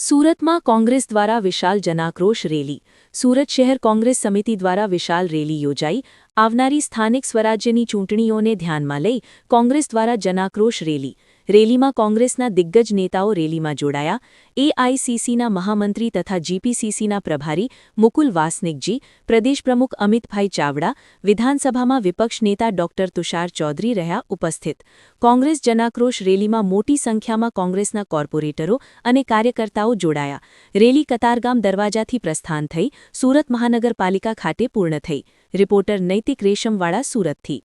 સુરતમાં કોંગ્રેસ દ્વારા વિશાલ જનાક્રોશ રેલી. સુરત શહેર કોંગ્રેસ સમિતિ દ્વારા વિશાલ રેલી યોજાઈ. આવનારી સ્થાનિક સ્વરાજ્યની ચૂંટણીઓને ધ્યાનમાં લઈ કોંગ્રેસ દ્વારા જનાક્રોશ રેલી. રેલીમાં કોંગ્રેસના દિગ્ગજ નેતાઓ રેલીમાં જોડાયા. એઆઈસીસીના મહામંત્રી તથા જીપીસીસીના પ્રભારી મુકુલ વાસનિકજી, પ્રદેશ પ્રમુખ અમિતભાઈ ચાવડા, વિધાનસભામાં વિપક્ષ નેતા ડોક્ટર તુષાર ચૌધરી રહ્યા ઉપસ્થિત. કોંગ્રેસ જનાક્રોશ રેલીમાં મોટી સંખ્યામાં કોંગ્રેસના કોર્પોરેટરો અને કાર્યકર્તાઓ જોડાયા. રેલી કતારગામ દરવાજાથી પ્રસ્થાન થઈ, સુરત મહાનગરપાલિકા ખાતે પૂર્ણ થઈ. રિપોર્ટર નૈતિક રેશમવાળા સુરતથી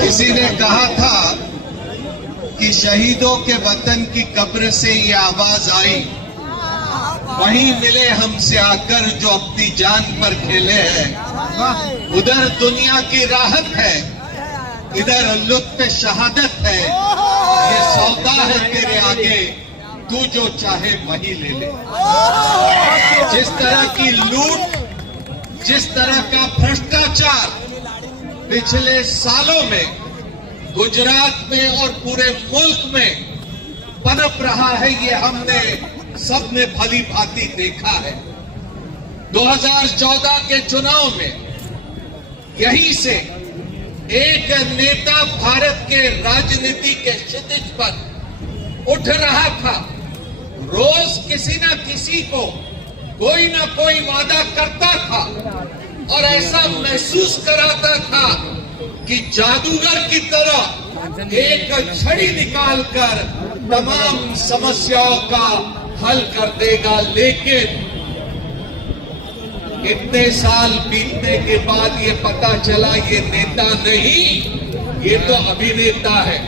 किसी ने कहा था कि शहीदों के वतन की कब्र से ये आवाज आई वहीं मिले हमसे आकर जो अपनी जान पर खेले हैं उधर दुनिया की राहत है इधर लुत्फ शहादत है ये सौदा है तेरे आगे तू जो चाहे वही ले ले। जिस तरह की लूट, जिस तरह का भ्रष्टाचार पिछले सालों में गुजरात में और पूरे मुल्क में पनप रहा है, ये हमने सबने भली भांति देखा है। 2014 के चुनाव में यहीं से एक नेता भारत के राजनीति के क्षितिज पर उठ रहा था। रोज किसी न किसी को कोई ना कोई वादा करता था और ऐसा महसूस कराता था कि जादूगर की तरह एक छड़ी निकालकर तमाम समस्याओं का हल कर देगा। लेकिन इतने साल बीतने के बाद ये पता चला, ये नेता नहीं, ये तो अभिनेता है।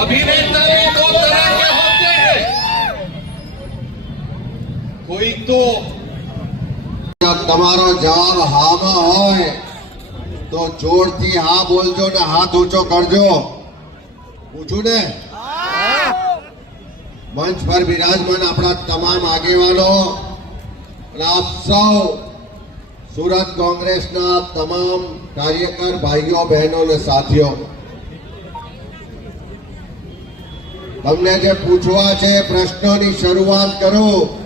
अभिनेता भी दो तरह के हैं। કરી તો તમારો જવાબ હામાં હોય, તો જોરથી હા બોલજો ને હાથ ઊંચો કરજો. પૂછું ને? મંચ પર બિરાજમાન આપણા તમામ આગેવાનો આપ સૌ સુરત કોંગ્રેસના તમામ કાર્યકર, ભાઈઓ, બહેનો અને સાથીઓ, તમને જે પૂછવા છે, પ્રશ્નોની શરૂઆત કરો.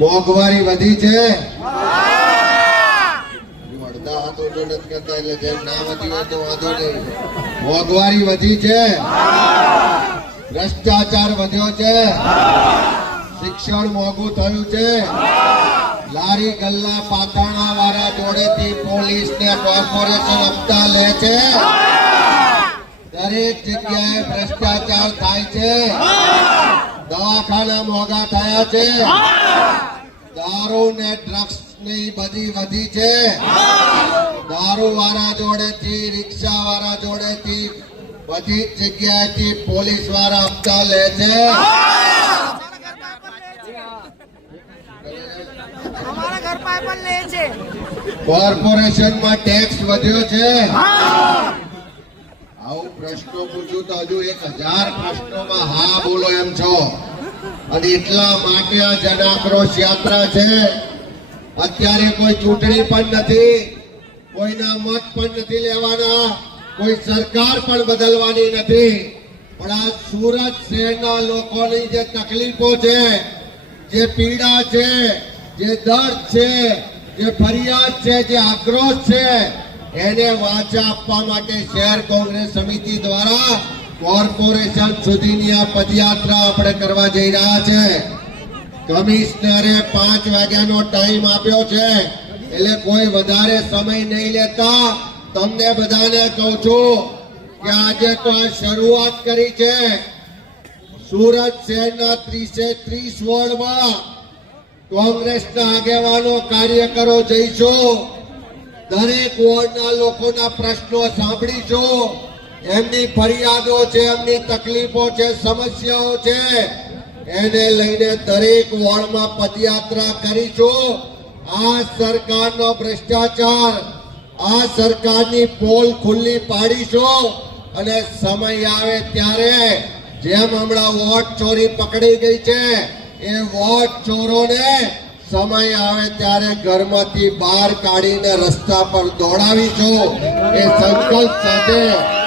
મોંઘવારી વધી છે. અડધા હાથ નથી કરતા એટલે જેમ ના વધી હોય તો વાંધો નહીં. મોંઘવારી વધી છે. ભ્રષ્ટાચાર વધ્યો છે. શિક્ષણ મોંઘું થયું છે. લારી ગલ્લા પાતાણા વાળા જોડેથી પોલીસ ને કોર્પોરેશન હપ્તા લે છે. દરેક જગ્યાએ ભ્રષ્ટાચાર થાય છે. દવાખાના મોંઘા થયા છે. દારૂ ને ડ્રગ્સની બધી વધી છે. દારૂ વાળા જોડેથી રિક્ષા વાળા જોડેથી બધી જગ્યાએથી પોલીસવાળા હપ્તા લે છે. કોર્પોરેશનમાં ટેક્સ વધ્યો છે. આવું પ્રશ્નો પૂછું તો હજુ એક હજાર પ્રશ્નોમાં હા બોલો એમ છો. અને એટલા માટે આ જન આક્રોશ યાત્રા છે. અત્યારે કોઈ ચૂંટણી પણ નથી, કોઈના મત પણ નથી લેવાના, કોઈ સરકાર પણ બદલવાની નથી. પણ આ સુરત શહેરના લોકોની જે તકલીફો છે, જે પીડા છે, જે દર્દ છે, જે ફરિયાદ છે, જે આક્રોશ છે, એને વાચા આપવા માટે શહેર કોંગ્રેસ સમિતિ દ્વારા કોર્પોરેશન સુધીની આ પદયાત્રા આપણે કરવા જઈ રહ્યા છે. કમિશનરે પાંચ વાગ્યાનો ટાઈમ આપ્યો છે. એટલે કોઈ વધારે સમય નહીં લેતા તમને બધાને કહું છું કે આજે તો આ શરૂઆત કરી છે. સુરત શહેરના ત્રીસે ત્રીસ વોર્ડમાં કોંગ્રેસના આગેવાનો કાર્યકરો જઈશું. દરેક વોર્ડના લોકોના પ્રશ્નો સાંભળીશું. એમની ફરિયાદો છે, એમની તકલીફો છે, સમસ્યાઓ છે. એને લઈને દરેક વોર્ડમાં પદયાત્રા કરીશું. આ સરકારનો ભ્રષ્ટાચાર, આ સરકારની પોલ ખુલ્લી પાડીશું અને સમય આવે ત્યારે જેમ હમણાં વોટ ચોરી પકડી ગઈ છે, એ વોટ ચોરોને સમય આવે ત્યારે ઘરમાંથી બહાર કાઢીને રસ્તા પર દોડાવીશું. એ સંકલ્પ સાથે